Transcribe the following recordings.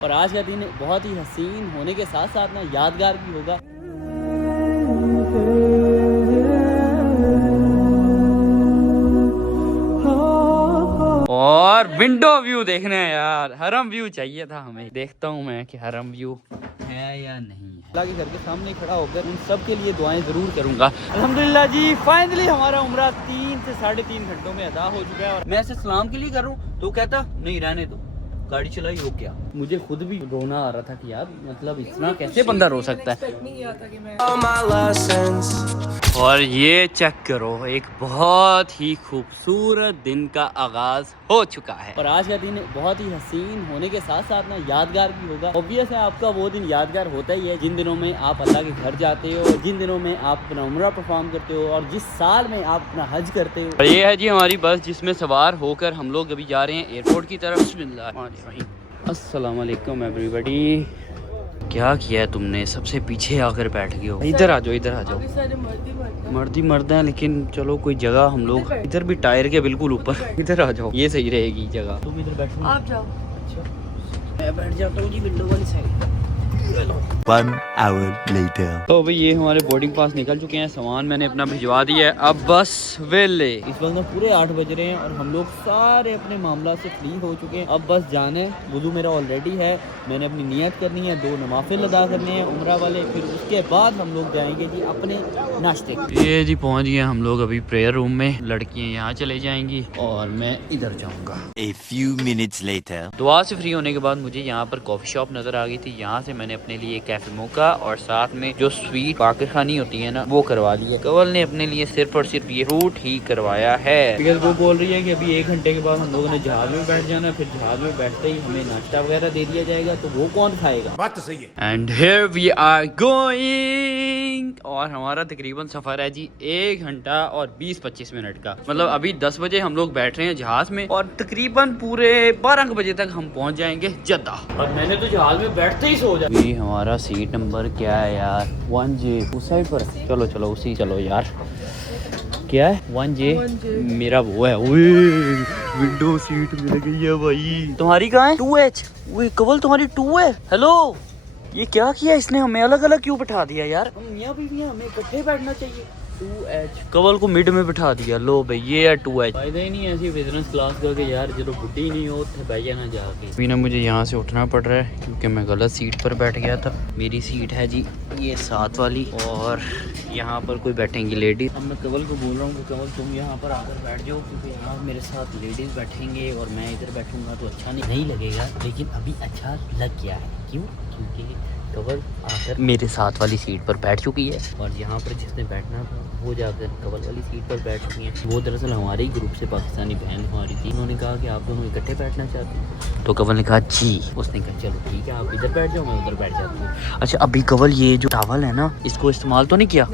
और आज का दिन बहुत ही हसीन होने के साथ साथ ना यादगार भी होगा। और विंडो व्यू देखने हैं यार, हरम व्यू चाहिए था हमें। देखता हूँ मैं कि हरम व्यू है या नहीं है। अल्लाह के घर के सामने खड़ा होकर उन सब के लिए दुआएं जरूर करूंगा। अल्हम्दुलिल्लाह जी, फाइनली हमारा उम्रा 3 से 3.5 घंटों में अदा हो चुका है। और मैं ऐसे सलाम के लिए कर रहा हूँ तो कहता नहीं रहने दो, गाड़ी चलाई हो गया। मुझे खुद भी रोना आ रहा था कि यार मतलब इतना कैसे बंदा रो सकता है। और ये चेक करो, एक बहुत ही खूबसूरत दिन का आगाज हो चुका है। और आज का दिन बहुत ही हसीन होने के साथ साथ ना यादगार भी होगा। ऑब्वियस है आपका वो दिन यादगार होता ही है जिन दिनों में आप अल्लाह के घर जाते हो, जिन दिनों में आप अपना उम्रा परफॉर्म करते हो और जिस साल में आप अपना हज करते हो। और ये है जी हमारी बस जिसमें सवार होकर हम लोग अभी जा रहे हैं एयरपोर्ट की तरफ। अस्सलाम वालेकुम एवरीबॉडी। क्या किया है तुमने, सबसे पीछे आकर बैठ गए हो। इधर आ जाओ, इधर आ जाओ। मर्द हैं लेकिन चलो कोई जगह हम लोग इधर भी टायर के बिल्कुल ऊपर। इधर आ जाओ, ये सही रहेगी जगह। तुम इधर बैठो, आप जाओ। अच्छा मैं बैठ जाता हूँ जी विंडो वाली साइड। 1 hour later. तो भाई ये हमारे बोर्डिंग पास निकल चुके हैं, सामान मैंने अपना भिजवा दिया है। अब बस वेले इस वक्त में पूरे 8 बज रहे हैं और हम लोग सारे अपने मामला से फ्री हो चुके हैं। अब बस जाने, वुज़ू मेरा ऑलरेडी है, मैंने अपनी नियत करनी है, 2 नवाफिल अदा करने हैं उम्रा वाले। फिर उसके बाद हम लोग जाएंगे जी अपने नाश्ते। ये जी पहुँच गए हम लोग अभी प्रेयर रूम में। लड़कियाँ यहाँ चले जाएंगी और मैं इधर जाऊँगा। A few minutes later. दुआ से फ्री होने के बाद मुझे यहाँ पर कॉफ़ी शॉप नज़र आ गई थी। यहाँ से मैंने अपने लिए कैफे मोका और साथ में जो स्वीट बाकर खानी होती है ना वो करवा ली है। कवल ने अपने लिए सिर्फ और सिर्फ ये फ्रूट ही करवाया है। बिकॉज वो बोल रही है कि अभी 1 घंटे के बाद हम लोगों ने जहाज में बैठ जाना, फिर जहाज में बैठते ही हमें नाश्ता वगैरह दे दिया जाएगा, तो वो कौन खाएगा। बात तो सही है। And here we are going. और हमारा तकरीबन सफर है जी 1 घंटा और 20-25 मिनट का। मतलब अभी 10 बजे हम लोग बैठ रहे हैं जहाज में और तकरीबन पूरे 12 बजे तक हम पहुंच जाएंगे जद्दा। और मैंने तो जहाज में बैठते ही सो जाए। ये हमारा सीट नंबर क्या है यार, 1J उस साइड पर। चलो चलो उसी चलो यार। क्या है 1J? मेरा वो है। विंडो सीट मिल गई है भाई। तुम्हारी कहाँ है? 2H। कवल तुम्हारी 2 है। हेलो, ये क्या किया इसने, हमें अलग अलग क्यों बैठा दिया यार। हम मियां बीवी हमें इकट्ठे बैठना चाहिए। 2H कवल को मिड में बिठा दिया। लो भाई ये है 2H। फायदा ही नहीं है ऐसी बिजनेस क्लास का कि यार जो बुढ़ी नहीं हो तो बैठ जाना जाके। अभी ना मुझे यहाँ से उठना पड़ रहा है क्योंकि मैं गलत सीट पर बैठ गया था। मेरी सीट है जी ये 7 वाली और यहाँ पर कोई बैठेंगी लेडीज। अब मैं कवल को बोल रहा हूँ कि कवल तुम यहाँ पर आकर बैठ जाओ क्योंकि यहाँ मेरे साथ लेडीज बैठेंगे और मैं इधर बैठूंगा तो अच्छा नहीं लगेगा। लेकिन अभी अच्छा लग गया है। क्यों? क्योंकि कवल आकर मेरे साथ वाली सीट पर बैठ चुकी है और यहाँ पर जिसने बैठना था वो जाकर कवल वाली सीट पर बैठ चुकी हैं। वो दरअसल हमारे ही ग्रुप से पाकिस्तानी बहन हमारी थी। उन्होंने कहा कि आप दोनों इकट्ठे बैठना चाहते हैं, तो कवल ने कहा जी। उसने कहा चलो ठीक है आप इधर बैठ जाओ, मैं उधर बैठ जाती हूँ। अच्छा अभी कवल ये जो टावल है ना इसको इस्तेमाल तो नहीं किया?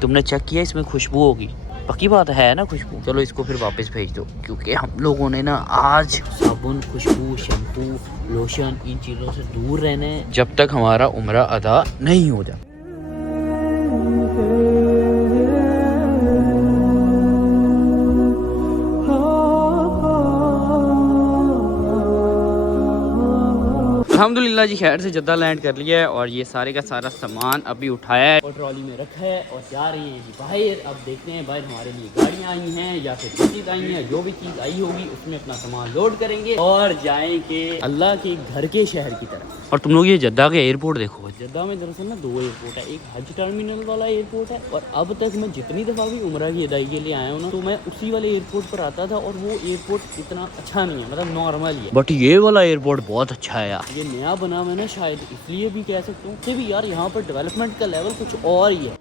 तुमने चेक किया इसमें खुशबू होगी? पक्की बात है ना खुशबू? चलो इसको फिर वापस भेज दो क्योंकि हम लोगों ने ना आज साबुन, खुशबू, शैम्पू, लोशन इन चीज़ों से दूर रहना है जब तक हमारा उम्रा अदा नहीं हो जाता। अल्हम्दुलिल्लाह जी खैर से जद्दा लैंड कर लिया है और ये सारे का सारा सामान अभी उठाया है और ट्रॉली में रखा है और जा रही है जी बाहर। अब देखते हैं बाहर हमारे लिए गाड़ियाँ आई हैं या फिर जो चीज़ आई हैं, जो भी चीज़ आई होगी उसमें अपना सामान लोड करेंगे और जाएंगे अल्लाह के घर के शहर की तरफ। और तुम लोग ये जद्दा का एयरपोर्ट देखो। जद्दा में दरअसल ना 2 एयरपोर्ट है, एक हज टर्मिनल वाला एयरपोर्ट है और अब तक मैं जितनी दफ़ा भी उम्रा की अदायगी के लिए आया हूँ ना तो मैं उसी वाले एयरपोर्ट पर आता था और वो एयरपोर्ट इतना अच्छा नहीं है, मतलब नॉर्मल ही है। बट ये वाला एयरपोर्ट बहुत अच्छा है यार। ये नया बना हुआ है ना शायद इसलिए भी कह सकता हूँ कि भी यार यहाँ पर डेवलपमेंट का लेवल कुछ और ही है।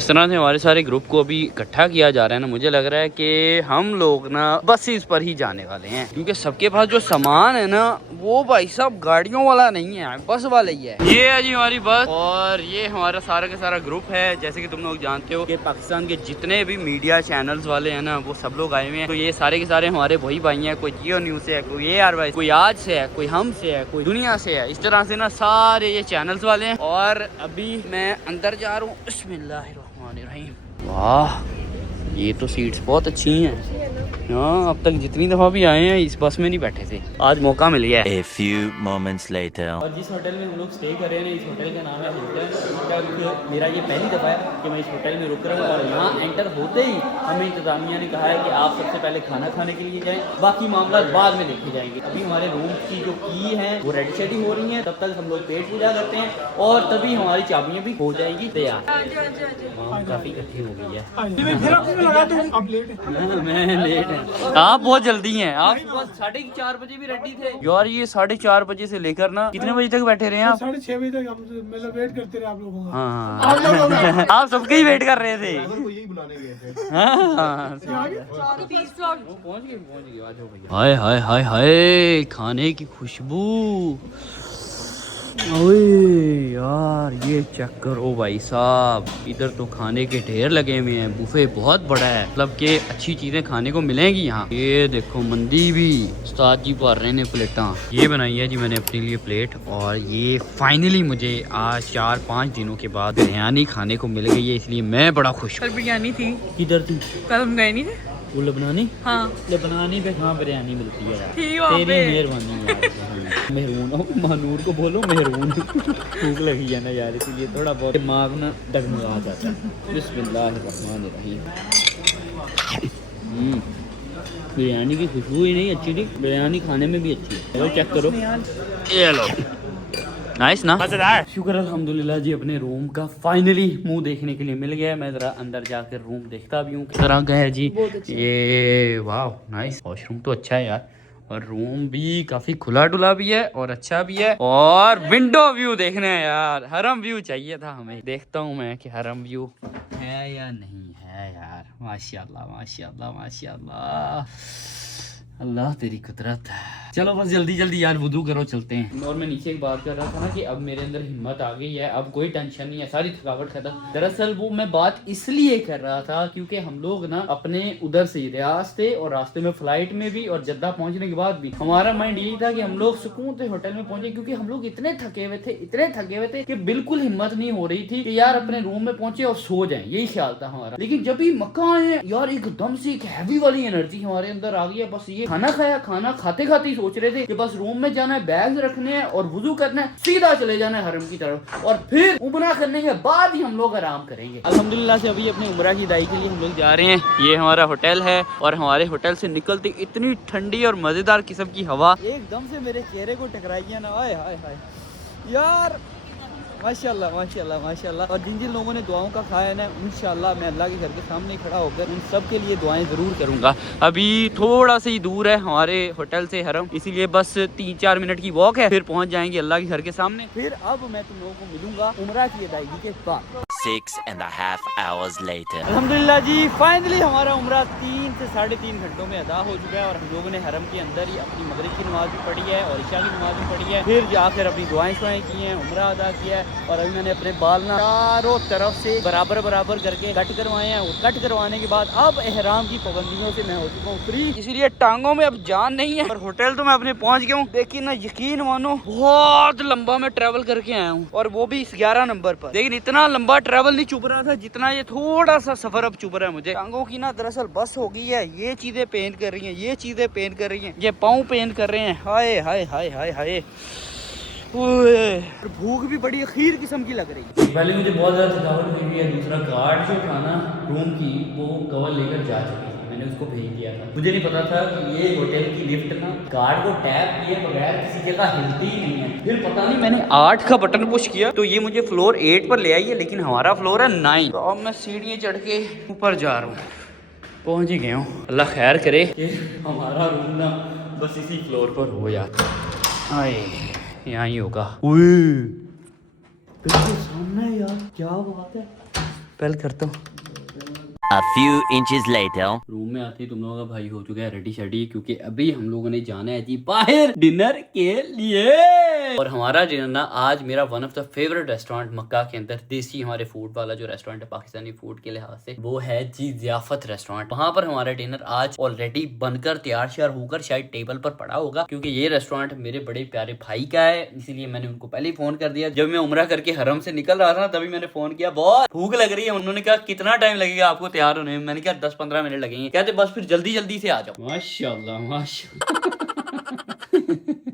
इस तरह से हमारे सारे ग्रुप को अभी इकट्ठा किया जा रहा है ना, मुझे लग रहा है कि हम लोग ना बसेस पर ही जाने वाले हैं क्योंकि सबके पास जो सामान है ना वो भाई साहब गाड़ियों वाला नहीं है, बस वाला ही है। ये है जी हमारी बस और ये हमारा सारा का सारा ग्रुप है। जैसे कि तुम लोग जानते हो कि पाकिस्तान के जितने भी मीडिया चैनल्स वाले हैं ना वो सब लोग आए हुए हैं। तो ये सारे के सारे हमारे वही भाई हैं, कोई जियो न्यूज़ से है, कोई AR, कोई आज से है, कोई हम से है, कोई दुनिया से है। इस तरह से ना सारे ये चैनल्स वाले हैं। और अभी मैं अंदर जा रहा हूँ। बिस्मिल्लाहिर्रहमानिर्रहीम। वाह, ये तो सीट्स बहुत अच्छी हैं। हाँ, अब तक जितनी दफ़ा भी आए हैं इस बस में नहीं बैठे थे, आज मौका मिल गया है। A few moments later. और जिस होटल में हम लोग स्टे कर रहे हैं, इस होटल का नाम है हिल्टन। मेरा ये पहली दफ़ा है कि मैं इस होटल में रुक रहा हूँ और यहाँ एंटर होते ही हमें इंतज़ामिया ने कहा है कि आप सबसे पहले खाना खाने के लिए जाएं, बाकी मामला बाद में देखे जाएंगे। अभी हमारे रूम की जो की है वो रेडी शेडी हो रही है, तब तक हम लोग पेट पूजा करते हैं और तभी हमारी चाबियाँ भी हो जाएंगी तैयार। काफ़ी इकट्ठी हो गई है। मैं लेट है, आप बहुत जल्दी हैं। आप सुबह 4:30 बजे भी रेडी थे यार। ये 4:30 बजे से लेकर ना कितने बजे तक बैठे रहे हैं आप? 6:30 बजे तक हम मतलब वेट करते रहे आप लोगों का। हाँ, आप सबके ही वेट कर रहे थे। यही बुलाने गए थे। हाँ, हाय हाय हाय हाय, खाने की खुशबू। ओए यार, ये चेक करो भाई साहब, इधर तो खाने के ढेर लगे हुए हैं। बुफे बहुत बड़ा है, मतलब कि अच्छी चीजें खाने को मिलेंगी यहाँ। ये देखो मंदी भी उस्ताद जी भर रहे हैं प्लेटा। ये बनाई है जी मैंने अपने लिए प्लेट, और ये फाइनली मुझे आज 4-5 दिनों के बाद बिरयानी खाने को मिल गई है, इसलिए मैं बड़ा खुश हूँ। कल बिरयानी थी। किधर थी? कल हम गए नहीं थे। वो लबनानी? हाँ, लबनानी पे कहाँ बिरयानी मिलती है यार। थी वहाँ तेरी पे। मेहरबानी यार। मेहरून महानूर को बोलो मेहरून। भूख लगी है ना यार, इसलिए थोड़ा बहुत दिमाग ना डगमगा जाता है। बिस्मिल्लाहिर्रहमानिर्रहीम। बिरयानी की खुशबू ही नहीं अच्छी थी, बिरयानी खाने में भी अच्छी है। चलो चेक करो। ये लो, नाइस ना, मजेदार। शुक्र अल्हम्दुलिल्लाह जी, अपने रूम का फाइनली मुंह देखने के लिए मिल गया। मैं जरा अंदर जाकर रूम देखता भी हूँ किस तरह का है जी। ये वाह नाइस, वॉशरूम तो अच्छा है यार, और रूम भी काफी खुला डुला भी है और अच्छा भी है। और विंडो व्यू देखने है यार, हरम व्यू चाहिए था हमें। देखता हूँ मैं कि हरम व्यू है या नहीं है यार। माशाल्लाह माशाल्लाह माशाल्लाह, अल्लाह तेरी कुदरत है। चलो बस जल्दी जल्दी यार वुदू करो, चलते हैं। और मैं नीचे एक बात कर रहा था ना कि अब मेरे अंदर हिम्मत आ गई है, अब कोई टेंशन नहीं है, सारी थकावट खत्म। दरअसल वो मैं बात इसलिए कर रहा था क्योंकि हम लोग ना अपने उधर से रियाज थे और रास्ते में फ्लाइट में भी और जद्दा पहुंचने के बाद भी हमारा माइंड यही था कि हम लोग सुकून से होटल में पहुंचे, क्योंकि हम लोग इतने थके हुए थे कि बिल्कुल हिम्मत नहीं हो रही थी कि यार अपने रूम में पहुंचे और सो जाए, यही ख्याल था हमारा। लेकिन जब भी मक्का आए यार, एकदम से एक हैवी वाली एनर्जी हमारे अंदर आ गई है। बस ये खाना खाया, खाना खाते खाते ही सोच रहे थे कि बस रूम में जाना है, बैग रखने हैं और वुजू करना है, सीधा चले जाना है हरम की तरफ, और फिर उमरा करने के बाद ही हम लोग आराम करेंगे। अल्हम्दुलिल्लाह से अभी अपने उमरा की अदाई के लिए हम लोग जा रहे हैं। ये हमारा होटल है और हमारे होटल से निकलती इतनी ठंडी और मजेदार किस्म की हवा एकदम से मेरे चेहरे को टकराई है ना। हाय हाय हाय यार, माशाल्लाह माशाल्लाह माशाल्लाह। और जिन जिन लोगों ने दुआओं का खाया है ना, इंशाल्लाह मैं अल्लाह के घर के सामने खड़ा होकर उन सब के लिए दुआएं ज़रूर करूंगा। अभी थोड़ा सा ही दूर है हमारे होटल से हरम, इसीलिए बस 3-4 मिनट की वॉक है, फिर पहुंच जाएंगे अल्लाह के घर के सामने। फिर अब मैं तुम लोगों को मिलूंगा उमरा की अदायगी के बाद। 6.5 hours later. अल्हम्दुलिल्लाह जी, फाइनली हमारा उमरा 3 से 3.5 घंटों में अदा हो चुका है और हम लोगों ने हरम के अंदर ही अपनी मगरिब की नमाज भी पढ़ी है और इशा की नमाज भी पढ़ी है, फिर जाकर अपनी दुआएं शुआएं की हैं, उमरा अदा किया है। और अभी मैंने अपने बाल ना चारों तरफ से बराबर बराबर करके कट करवाए हैं, और कट करवाने के बाद अब एहराम की पाबंदियों से मैं हो चुका हूँ फ्री, इसीलिए टांगों में अब जान नहीं है। और होटल तो मैं अपने पहुँच गया हूँ, लेकिन ना यकीन मानो बहुत लंबा मैं ट्रेवल करके आया हूँ, और वो भी 11 नंबर पर। लेकिन इतना लंबा ट्रेवल नहीं चुभ रहा था जितना ये थोड़ा सा सफर अब चुभ रहा है मुझे। टांगों की ना दरअसल बस हो गई है, ये चीजें पेन कर रही हैं, ये चीजें पेन कर रही हैं, ये पाँव पेन कर रहे हैं। हाय हाय हाय हाय हाय, भूख भी बड़ी अखीर किस्म की लग रही है। पहले मुझे बहुत ज़्यादा थकावट हुई है, दूसरा गार्ड जो था ना रूम की, वो कवर लेकर जा चुकी थी, मैंने उसको भेज दिया था। मुझे नहीं पता था कि ये होटल की लिफ्ट ना गार्ड को टैप किए बगैर किसी जगह हिलती ही नहीं है। फिर पता नहीं मैंने 8 का बटन पुश किया तो ये मुझे फ्लोर 8 पर ले आई है, लेकिन हमारा फ्लोर है 9। तो अब मैं सीढ़ियाँ चढ़ के ऊपर जा रहा हूँ, पहुँच ही गया हूँ। अल्लाह खैर करे कि हमारा रूम ना बस इसी फ्लोर पर हो जाता। आए यहाँ ही होगा। बिल्कुल सामने यार, क्या बात है। पहले करता हूँ। A few inches later. Room में आते ही तुम लोगों का भाई हो चुका है रेडी शेडी, क्योंकि अभी हम लोगों ने जाना है जी बाहर डिनर के लिए। और हमारा डिनर ना आज मेरा one of the favourite restaurant मक्का के अंदर देसी हमारे फूड वाला जो रेस्टोरेंट है पाकिस्तानी फूड के लिहाज से, वो है जी ज़ियाफत रेस्टोरेंट। वहां पर हमारा डिनर आज ऑलरेडी बनकर तैयार श्यार होकर शायद टेबल पर पड़ा होगा, क्योंकि ये रेस्टोरेंट मेरे बड़े प्यारे भाई का है, इसीलिए मैंने उनको पहले ही फोन कर दिया। जब मैं उम्रा करके हरम से निकल रहा था तभी मैंने फोन किया, बहुत भूख लग रही है। उन्होंने कहा कितना टाइम लगेगा आपको तैयार होने में? मैंने कहा 10-15 मिनट लगेंगे। कहते बस फिर जल्दी जल्दी से आ जाओ। माशाल्लाह माशाल्लाह।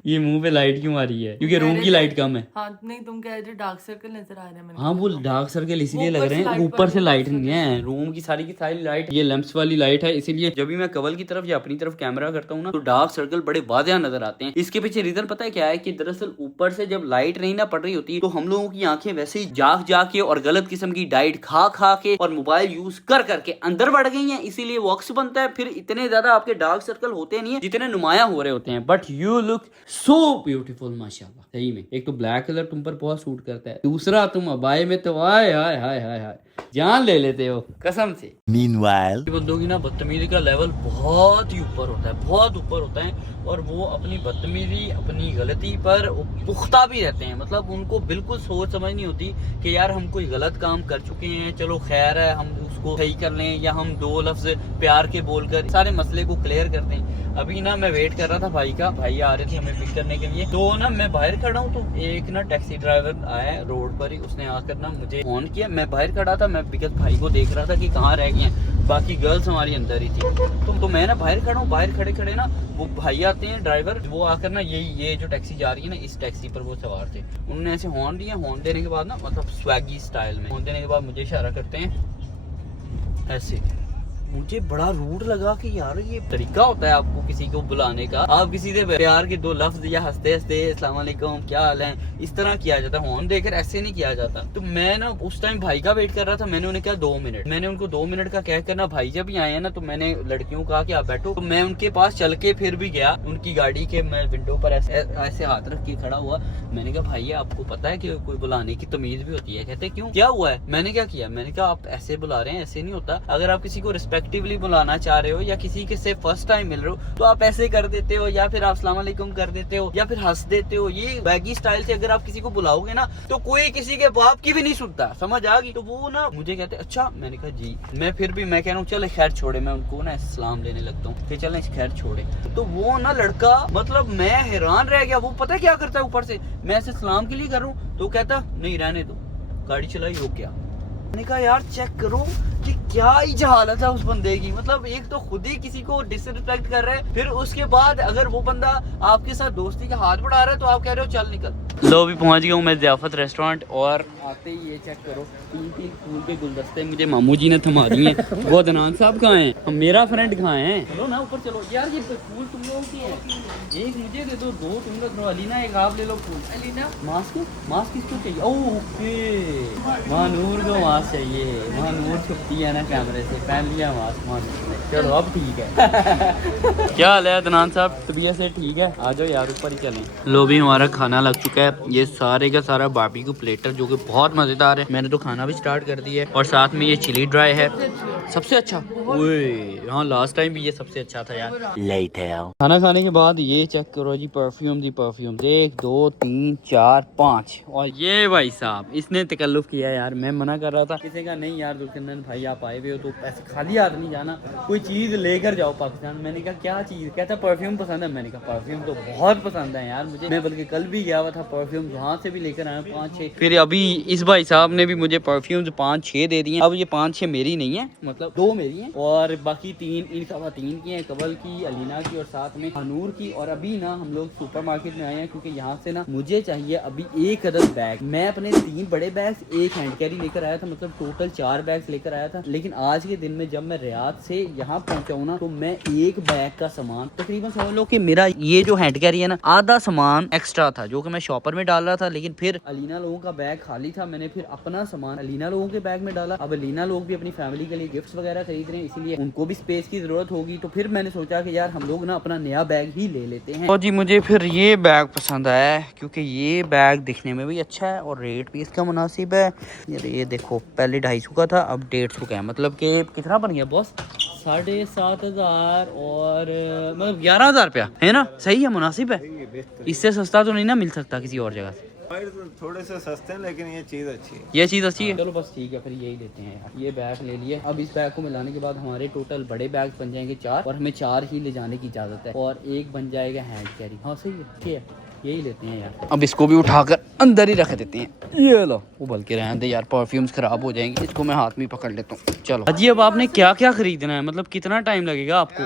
ये मुंह पे लाइट क्यों आ रही है? क्योंकि रूम की लाइट कम है। हाँ नहीं, तुम कह रहे थे डार्क सर्कल नजर आ रहे हैं। मैंने हाँ वो डार्क सर्कल इसीलिए लग रहे हैं, ऊपर से लाइट नहीं है। रूम की सारी लाइट ये लैंप्स वाली लाइट है, इसीलिए जब भी मैं कवल की तरफ या अपनी तरफ कैमरा करता हूँ ना तो डार्क सर्कल बड़े वाज़ेह नजर आते हैं। इसके पीछे रीजन पता है क्या है? कि दरअसल ऊपर से जब लाइट नहीं ना पड़ रही होती तो हम लोगों की आंखें वैसे ही जाग के और गलत किस्म की डाइट खा के और मोबाइल यूज करके अंदर बढ़ गई है, इसीलिए वॉक्स बनता है। फिर इतने ज्यादा आपके डार्क सर्कल होते नहीं है जितने नुमाया हो रहे होते हैं। But you look so beautiful माशाल्लाह। सही में एक तो ब्लैक कलर तुम पर बहुत सूट करता है, दूसरा तुम अबाए में तो हाय हाय हाय हाय हाय जान ले लेते हो कसम से। Meanwhile. बंदों की ना बदतमीजी का लेवल बहुत ही ऊपर होता है, बहुत ऊपर होता है। और वो अपनी बदतमीजी अपनी गलती पर पुख्ता भी रहते हैं, मतलब उनको बिल्कुल सोच समझ नहीं होती कि यार हम कोई गलत काम कर चुके हैं, चलो खैर है हम उसको सही कर लें, या हम दो लफ्ज प्यार के बोलकर सारे मसले को क्लियर कर दें। अभी ना मैं वेट कर रहा था भाई का, भाई आ रहे थे हमें पिक करने के लिए। तो ना मैं बाहर खड़ा हूँ तो एक ना टैक्सी ड्राइवर आया रोड पर ही, उसने आकर ना मुझे फोन किया। मैं बाहर खड़ा था, मैं बिकॉज भाई को देख रहा था कि कहाँ रह गए हैं, बाकी गर्ल्स हमारी अंदर ही थी। तो मैं ना बाहर खड़ा हूँ, बाहर खड़े ना वो भाई आते हैं ड्राइवर, वो आकर ना ये जो टैक्सी जा रही है ना, इस टैक्सी पर वो सवार थे। उन्होंने ऐसे हॉर्न दिया, हॉर्न देने के बाद ना मतलब स्वैगी स्टाइल में हॉर्न देने के बाद मुझे इशारा करते हैं ऐसे। मुझे बड़ा रूड लगा कि यार ये तरीका होता है आपको किसी को बुलाने का, आप किसी से प्यार के दो लफ्ज या हंसते हंसते अस्सलाम वालेकुम क्या हाल है इस तरह किया जाता है, हॉर्न देकर ऐसे नहीं किया जाता। तो मैं ना उस टाइम भाई का वेट कर रहा था, मैंने उन्हें कहा 2 मिनट, मैंने उनको 2 मिनट का कह कर ना भाई जब भी आए हैं ना तो मैंने लड़कियों को कहा कि आप बैठो। तो मैं उनके पास चल के फिर भी गया उनकी गाड़ी के, मैं विंडो पर ऐसे हाथ रख के खड़ा हुआ। मैंने कहा भाई आपको पता है कि कोई बुलाने की तमीज भी होती है? कहते क्यों, क्या हुआ है? मैंने क्या किया? मैंने कहा आप ऐसे बुला रहे हैं, ऐसे नहीं होता। अगर आप किसी को रिस्पेक्टिवली बुलाना चाह रहे हो या किसी के से फर्स्ट टाइम मिल रहे हो तो आप ऐसे कर देते हो, या फिर आप अस्सलाम वालेकुम कर देते हो, या फिर हंस देते हो। ये बैगी स्टाइल से अगर आप किसी को बुलाओगे ना तो कोई किसी के बाप की भी नहीं सुनता, समझ आ गई? तो वो ना मुझे कहते अच्छा, मैंने कहा जी। मैं फिर भी मैं कह रहा हूँ चले खैर छोड़े, मैं उनको ना सलाम लेने लगता हूँ कि चले खैर छोड़े। तो वो ना लड़का मतलब मैं हैरान रह गया, वो पता क्या करता है ऊपर से, मैं ऐसे सलाम के लिए कर रहा हूँ तो कहता नहीं रहने दो, गाड़ी चलाई हो गया। मैंने कहा यार चेक करो कि क्या ही जहालत है उस बंदे की, मतलब एक तो खुद ही किसी को डिसरिस्पेक्ट कर रहा है, फिर उसके बाद अगर वो बंदा आपके साथ दोस्ती का हाथ बढ़ा रहा है तो आप कह रहे हो चल निकल। लो अभी पहुंच गया हूँ मैं ज़ियाफत रेस्टोरेंट, और आते ही ये चेक करो 3 फूल के गुलदस्ते मुझे मामू जी ने थमा दिए हैं। वो अदनान साहब कहाँ हैं, मेरा फ्रेंड कहाँ है? चलो ना ऊपर चलो यार, ये फूल तुम लोगों के हैं, एक मुझे दे दो, 2 तुम रख लो, अलीना एक आप ले लो फूल। अलीना मास्क किसको चाहिए? ओके महानूर को मास्क चाहिए, महानूर छुपती है ना कैमरे से, पहन लिया मास्क महानूर ने। चलो अब ठीक है। क्या हाल है अदनान साहब, तबीयत से ठीक है? आ जाओ यार ऊपर ही चलें। लो भी हमारा खाना लग चुका है, ये सारे का सारा बारबेक्यू प्लेटर जो कि बहुत मजेदार है। मैंने तो खाना भी स्टार्ट कर दिया है, और साथ में ये चिली ड्राई है सबसे अच्छा। हाँ लास्ट टाइम भी ये सबसे अच्छा था यार। Later. खाना खाने के बाद ये चेक करो जी, परफ्यूम 1 2 3 4 5, और ये भाई साहब इसने तकल्लुफ किया यार। मैं मना कर रहा था, किसी का नहीं यार दुल्हन भाई आप आए हुए हो तो ऐसे खाली हाथ नहीं जाना, कोई चीज लेकर जाओ पाकिस्तान। मैंने कहा क्या चीज? कहता परफ्यूम पसंद है। मैंने कहा परफ्यूम तो बहुत पसंद है यार मुझे, मैं बल्कि कल भी गया हुआ था परफ्यूम वहाँ से भी लेकर आया 5-6। फिर अभी इस भाई साहब ने भी मुझे परफ्यूम 5-6 दे दिए। अब ये 5-6 मेरी नहीं है, मतलब 2 मेरी हैं और बाकी 3 इन खवातीन की हैं, कबल की, अलीना की और साथ में हनूर की। और अभी ना हम लोग सुपरमार्केट में आए हैं क्योंकि यहाँ से ना मुझे चाहिए अभी 1 अदद बैग। मैं अपने 3 बड़े बैग्स, 1 हैंड कैरी लेकर आया था, मतलब टोटल 4 बैग्स लेकर आया था। लेकिन आज के दिन में जब मैं रियाद से यहाँ पहुँचा हूँ ना तो मैं 1 बैग का सामान तकरीबन समझ लो कि मेरा ये जो हैंड कैरी है ना आधा सामान एक्स्ट्रा था जो कि मैं शॉपर में डाल रहा था। लेकिन फिर अलीना लोगों का बैग खाली था, मैंने फिर अपना सामान अलीना लोगों के बैग में डाला। अब अलीना लोग भी अपनी फैमिली के लिए गिफ्ट्स वगैरह खरीद रहे हैं, इसीलिए उनको भी स्पेस की जरूरत होगी। तो फिर मैंने सोचा कि यार हम लोग ना अपना नया बैग ही ले लेते हैं। और जी मुझे फिर ये बैग पसंद आया है क्योंकि ये बैग दिखने में भी अच्छा है और रेट भी इसका मुनासिब है। ये देखो पहले 250 का था, अब 150 का है। मतलब कि कितना बन गया बॉस? 7,500 और मतलब 11,000 रुपया है ना? सही है, मुनासिब है। इससे सस्ता तो नहीं ना मिल सकता किसी और जगह से। थोड़े से सस्ते हैं लेकिन ये चीज़ अच्छी है। ये चीज़ अच्छी है। चलो बस ठीक है, फिर यही लेते हैं यार। ये बैग ले लिए। अब इस बैग को मिलाने के बाद हमारे टोटल बड़े बैग बन जाएंगे 4 और हमें 4 ही ले जाने की इजाज़त है और एक बन जाएगा हैंड कैरी। हाँ सही है, ठीक है, यही लेते हैं यार। अब इसको भी उठाकर अंदर ही रख देते हैं। ये लो, वो बल्कि रहने दे यार, परफ्यूम्स खराब हो जाएंगे। इसको मैं हाथ में पकड़ लेता हूँ। चलो अजी, अब आपने क्या क्या खरीदना है? मतलब कितना टाइम लगेगा आपको?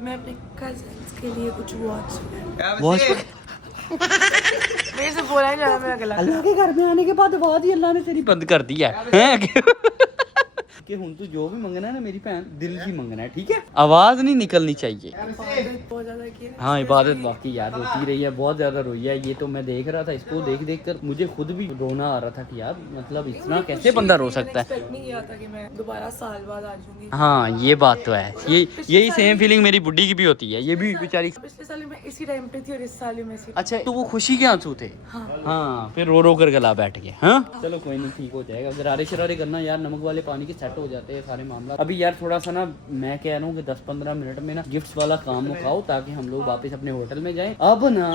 मैं अपने कजिन्स के लिए कुछ वॉच मेरे से बोला ही जा रहा मेरा गला। अल्लाह के घर में आने के बाद आवाज ही अल्लाह ने तेरी बंद कर दी है कि हुन तू जो भी मंगना है ना मेरी बहन, दिल से मंगना है, ठीक है? आवाज नहीं निकलनी चाहिए। बहुत ज्यादा की है। हाँ इबादत बाकी यार रोती रही है, बहुत ज्यादा रोई है। ये तो मैं देख रहा था, इसको देख देख कर मुझे खुद भी रोना आ रहा था कि यार मतलब इतना कैसे बंदा रो सकता है। एक्सपेक्ट नहीं किया था कि मैं दोबारा साल बाद आ जाऊंगी। हाँ ये बात तो है। यही सेम फीलिंग मेरी बुड्ढी की भी होती है। ये भी बेचारी। पिछले साल मैं इसी टाइम पे थी और इस साल मैं इसी। अच्छा तो वो खुशी के आंसू थे। हाँ फिर रो रो कर गला बैठ गया। हाँ चलो कोई नहीं, ठीक हो जाएगा। गरारे शरारे करना यार, नमक वाले पानी के सेट हो जाते हैं सारे मामला। अभी यार थोड़ा सा ना मैं कह रहा हूँ कि 10-15 मिनट में ना गिफ्ट्स वाला काम मुकाओ ताकि हम लोग वापस अपने होटल में जाएं। अब ना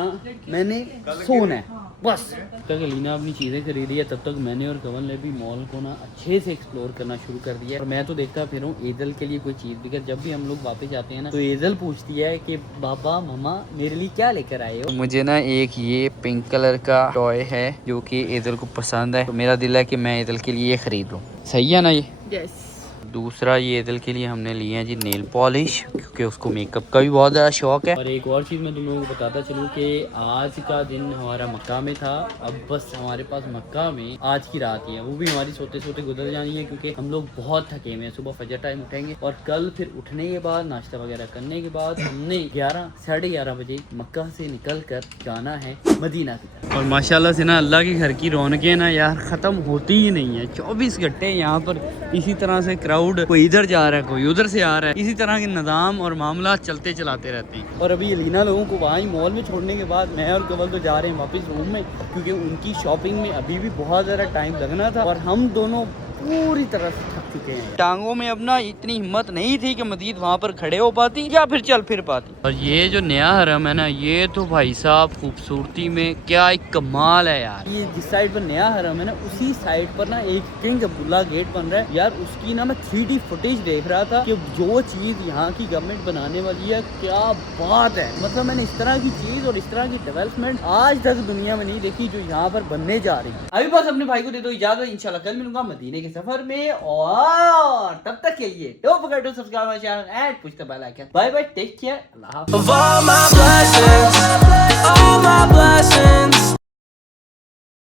मैंने सोना है बस। तक लीना अपनी चीज़ें खरीदी है, तब तक मैंने और कवल ने भी मॉल को ना अच्छे से एक्सप्लोर करना शुरू कर दिया है। और मैं तो देखता फिर हूँ एजल के लिए कोई चीज़ दिखे। जब भी हम लोग वापस जाते हैं ना तो एजल पूछती है कि बाबा मम्मा मेरे लिए क्या लेकर आए हो। मुझे ना एक ये पिंक कलर का टॉय है जो कि एजल को पसंद है, तो मेरा दिल है कि मैं एजल के लिए खरीद लूँ। सही है ना ये? यस। दूसरा ये एजल के लिए हमने लिए हैं जी नेल पॉलिश, क्योंकि उसको मेकअप का भी बहुत ज़्यादा शौक है। और एक और चीज़ मैं तुम लोगों को बताता चलूँ कि आज का दिन हमारा मक्का में था। अब बस हमारे पास मक्का में आज की रात ही है, वो भी हमारी सोते सोते गुजर जानी है क्योंकि हम लोग बहुत थके हुए हैं। सुबह फजर टाइम उठेंगे और कल फिर उठने के बाद नाश्ता वगैरह करने के बाद हमने 11-11:30 बजे मक्का से निकल कर जाना है मदीना की तरफ। और माशाल्लाह से ना अल्लाह के घर की रौनकें ना यार ख़त्म होती ही नहीं है। 24 घंटे यहाँ पर इसी तरह से क्राउड, कोई इधर जा रहा है कोई उधर से आ रहा है, इसी तरह के निज़ाम और मामला चलते चलाते रहते हैं। और अभी लीना लोगों को वहाँ ही मॉल में छोड़ने के बाद मैं और कवल तो जा रहे हैं वापस रूम में, क्योंकि उनकी शॉपिंग में अभी भी बहुत ज़्यादा टाइम लगना था और हम दोनों पूरी तरह से थक चुके हैं। टांगों में अब ना इतनी हिम्मत नहीं थी कि मजीद वहाँ पर खड़े हो पाती या फिर चल फिर पाती। और ये जो नया हरम है ना, ये तो भाई साहब खूबसूरती में क्या एक कमाल है यार। ये जिस साइड पर नया हरम है ना उसी साइड पर ना एक किंग अब्दुल्ला गेट बन रहा है यार। उसकी ना मैं 3D फुटेज देख रहा था कि जो चीज़ यहाँ की गवर्नमेंट बनाने वाली है, क्या बात है। मतलब मैंने इस तरह की चीज़ और इस तरह की डेवलपमेंट आज तक दुनिया में नहीं देखी जो यहाँ पर बनने जा रही है। अभी बस अपने भाई को दे दो इजाजत, इंशाल्लाह कल मिलूंगा मदीने के सफर में। और तब तक के लिए don't forget to subscribe my channel and push the bell icon. Bye bye, take care, अल्लाह हाफिज़।